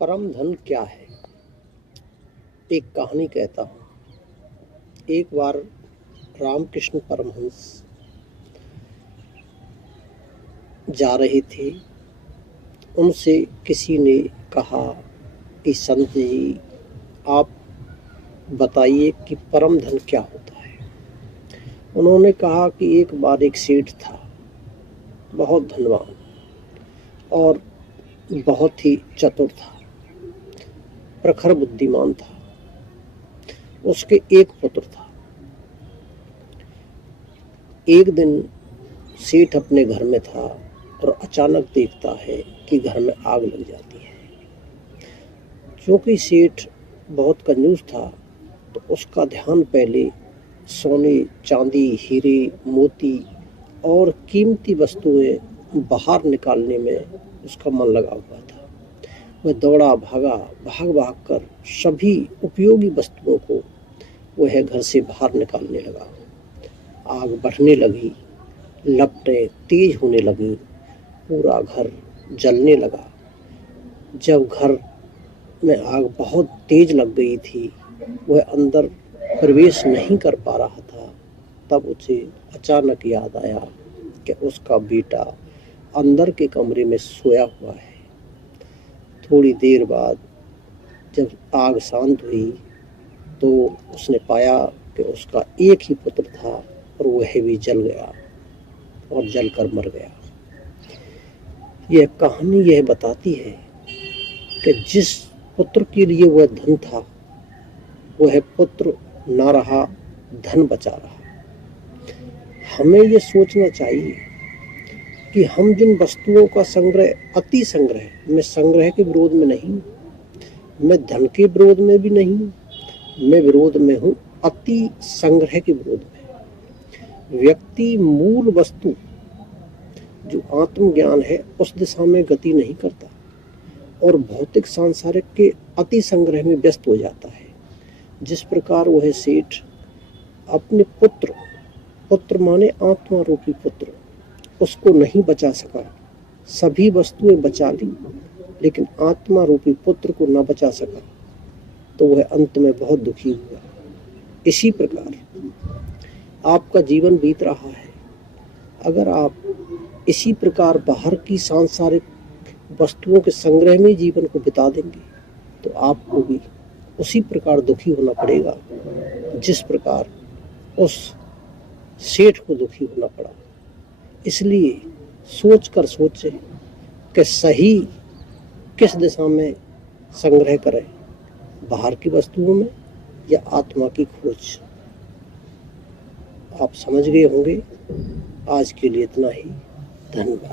परम धन क्या है? एक कहानी कहता हूँ। एक बार रामकृष्ण परमहंस जा रहे थे। उनसे किसी ने कहा कि संत जी, आप बताइए कि परम धन क्या होता है। उन्होंने कहा कि एक बार एक सेठ था, बहुत धनवान और बहुत ही चतुर था, प्रखर बुद्धिमान था। उसके एक पुत्र था। एक दिन सेठ अपने घर में था और अचानक देखता है कि घर में आग लग जाती है। क्योंकि सेठ बहुत कंजूस था तो उसका ध्यान पहले सोने, चांदी, हीरे, मोती और कीमती वस्तुएं बाहर निकालने में उसका मन लगा हुआ था। वह दौड़ा भागा, भाग भाग कर सभी उपयोगी वस्तुओं को वह घर से बाहर निकालने लगा। आग बढ़ने लगी, लपटें तेज होने लगी, पूरा घर जलने लगा। जब घर में आग बहुत तेज लग गई थी, वह अंदर प्रवेश नहीं कर पा रहा था। तब उसे अचानक याद आया कि उसका बेटा अंदर के कमरे में सोया हुआ है। थोड़ी देर बाद जब आग शांत हुई तो उसने पाया कि उसका एक ही पुत्र था और वह भी जल गया और जलकर मर गया। यह कहानी यह बताती है कि जिस पुत्र के लिए वह धन था, वह पुत्र ना रहा, धन बचा रहा। हमें यह सोचना चाहिए कि हम जिन वस्तुओं का संग्रह, अति संग्रह, मैं संग्रह के विरोध में नहीं, मैं धन के विरोध में भी नहीं, मैं विरोध में हूँ अति संग्रह के विरोध में। व्यक्ति मूल वस्तु जो आत्मज्ञान है उस दिशा में गति नहीं करता और भौतिक सांसारिक के अति संग्रह में व्यस्त हो जाता है। जिस प्रकार वह सेठ अपने पुत्र माने आत्मा रूपी पुत्र, उसको नहीं बचा सका। सभी वस्तुएं बचा ली लेकिन आत्मा रूपी पुत्र को न बचा सका, तो वह अंत में बहुत दुखी हुआ। इसी प्रकार आपका जीवन बीत रहा है। अगर आप इसी प्रकार बाहर की सांसारिक वस्तुओं के संग्रह में जीवन को बिता देंगे तो आपको भी उसी प्रकार दुखी होना पड़ेगा जिस प्रकार उस सेठ को दुखी होना पड़ा। इसलिए सोच कर सोचें कि सही किस दिशा में संग्रह करें, बाहर की वस्तुओं में या आत्मा की खोज। आप समझ गए होंगे। आज के लिए इतना ही। धन्यवाद।